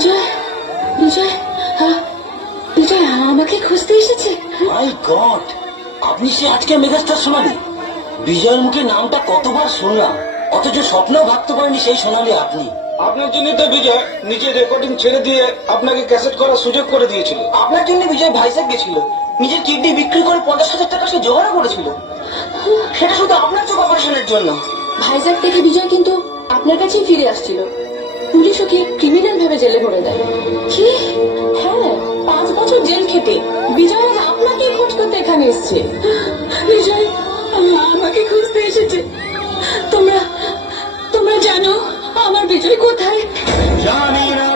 বিজয়, বিজয়, বিজয় আমাকে খুঁজতে এসেছে। মাই গড, আপনি সে আজকে মেগাস্টার সোনালি। বিজয়ের মুখে নামটা কতবার শুনলাম, অথচ স্বপ্নেও ভাবতে পারিনি সেই সোনালি আপনি। আপনার জন্য তো বিজয় নিজের রেকর্ডিং ছেড়ে দিয়ে আপনাকে ক্যাসেট করার সুযোগ করে দিয়েছিল। আপনার জন্য বিজয় ভাইজাগ গেছিল, নিজের কিডনি বিক্রি করে 50,000 টাকা সে জোগাড় করেছিল, সেটা শুধু আপনার চোখ অপারেশনের জন্য। ভাইজাগ দেখে বিজয় কিন্তু আপনার কাছেই ফিরে আসছিল। পুলিশ ওকে ক্রিমিনাল ভাবে জেলে ভরে দেয়। কি? হ্যাঁ, 5 বছর জেল খেটে বিজয় আজ আপনাকে খোঁজ করতে এখানে এসছে। বিজয় আমাকে খুঁজতে এসেছে। তোমরা তোমরা জানো আমার বিজয় কোথায়? জানি না